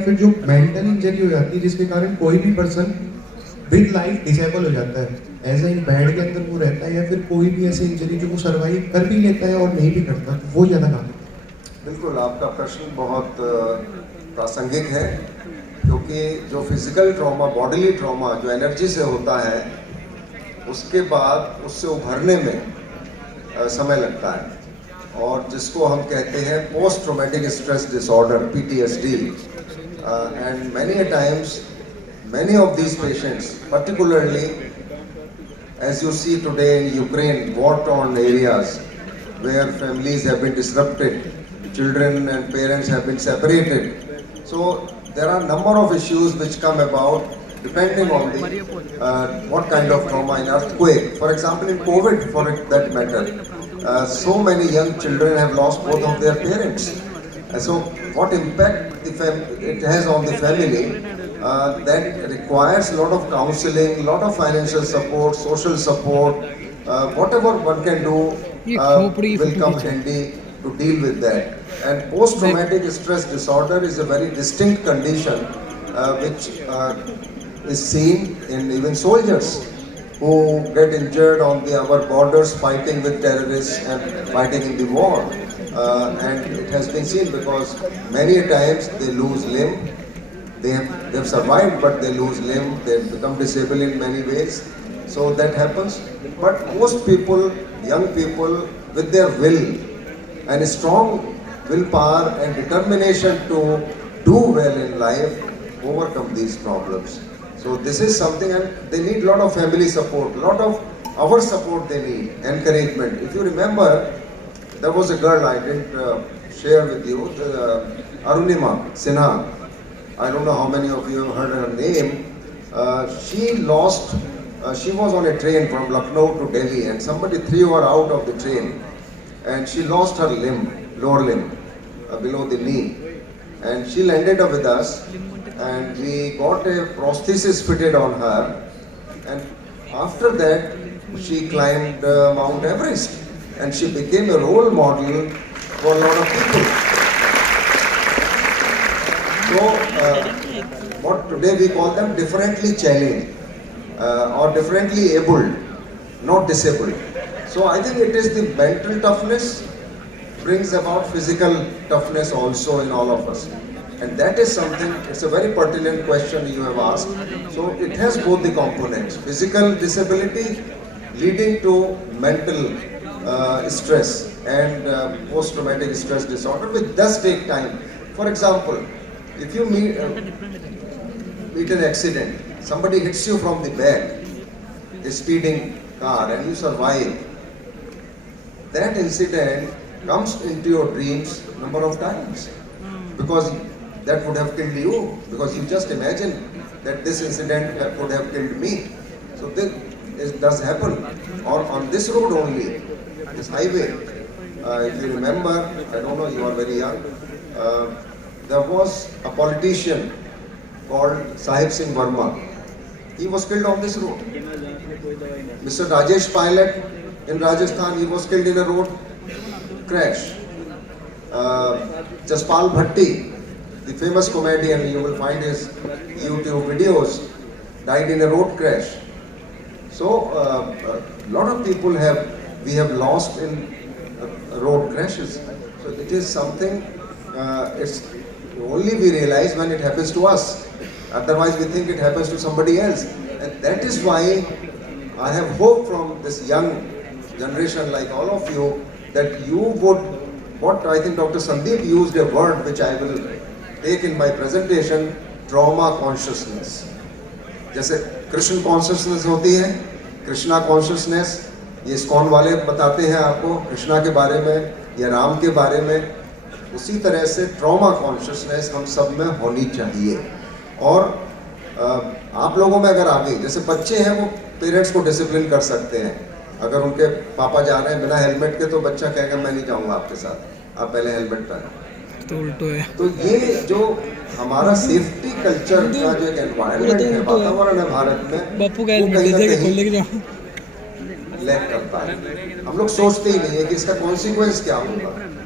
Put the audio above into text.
या फिर जो मेंटल इंजरी हो जाती है जिसके कारण कोई भी पर्सन विद लाइफ डिसेबल हो जाता है, एज इन बेड के अंदर वो रहता है, या फिर कोई भी ऐसी इंजरी जो वो सर्वाइव कर भी लेता है और नहीं भी करता, तो वो ज़्यादा घातक है। बिल्कुल, आपका प्रश्न बहुत प्रासंगिक है, क्योंकि जो फिजिकल ट्रॉमा, बॉडीली ट्रॉमा जो एनर्जी से होता है, उसके बाद उससे उभरने में समय लगता है, और जिसको हम कहते हैं post traumatic stress disorder, PTSD, and many times many of these patients, particularly as you see today in Ukraine, war-torn areas where families have been disrupted, children and parents have been separated. So there are a number of issues which come about depending on the what kind of trauma. In earthquake, for example, in COVID, for that matter, so many young children have lost both of their parents. So what impact it has on the family, that requires a lot of counseling, a lot of financial support, social support, whatever one can do will come handy to deal with that. And post-traumatic stress disorder is a very distinct condition which is seen in even soldiers who get injured on our borders fighting with terrorists and fighting in the war. And it has been seen because many times they lose limb. They've survived, but they lose limb. They become disabled in many ways. So that happens. But most people, young people, with their will and strong willpower and determination to do well in life, overcome these problems. So this is something, and they need a lot of family support, a lot of our support they need, encouragement. If you remember, there was a girl I didn't share with you, Arunima Sinha. I don't know how many of you have heard her name. She was on a train from Lucknow to Delhi, and somebody threw her out of the train, and she lost her limb, lower limb, below the knee. And she landed up with us, and we got a prosthesis fitted on her, and after that she climbed Mount Everest, and she became a role model for a lot of people. So what today we call them differently challenged or differently abled, not disabled. So I think it is the mental toughness brings about physical toughness also in all of us. And that is something, it's a very pertinent question you have asked. So it has both the components, physical disability leading to mental stress and post-traumatic stress disorder, which does take time. For example, if you meet an accident, somebody hits you from the back, a speeding car, and you survive, that incident comes into your dreams number of times, because that would have killed you, because you just imagine that this incident could have killed me. So this does happen, or on this road only, this highway. If you remember, I don't know, you are very young, there was a politician called Sahib Singh Verma. He was killed on this road. Mr. Rajesh Pilot in Rajasthan, he was killed in a road crash. Jaspal Bhatti, the famous comedian, you will find his YouTube videos, died in a road crash. So a lot of people we have lost in road crashes. So it is something, it's only we realize when it happens to us. Otherwise we think it happens to somebody else. And that is why I have hope from this young generation like all of you, that you would, what I think Dr. Sandeep used a word which I will take in my presentation, trauma consciousness. जैसे Krishna consciousness होती है, Krishna consciousness, ये ISKCON वाले बताते हैं आपको कृष्णा के बारे में या राम के बारे में, उसी तरह से ट्रॉमा कॉन्शियसनेस हम सब में होनी चाहिए. और आप लोगों में अगर आ गई, जैसे बच्चे हैं वो पेरेंट्स को डिसिप्लिन कर सकते हैं, अगर उनके पापा जा रहे हैं बिना हेलमेट के तो बच्चा कहेगा मैं नहीं जाऊंगा आपके साथ, आप पहले हेलमेट पहनो. तो उल्टो है. तो ये जो हमारा सेफ्टी कल्चर का जो एक एनवायरनमेंट है, वातावरण है भारत में, वो कहीं ना कहीं लैक करता है. हम लोग सोचते ही नहीं है कि इसका कॉन्सिक्वेंस क्या होगा.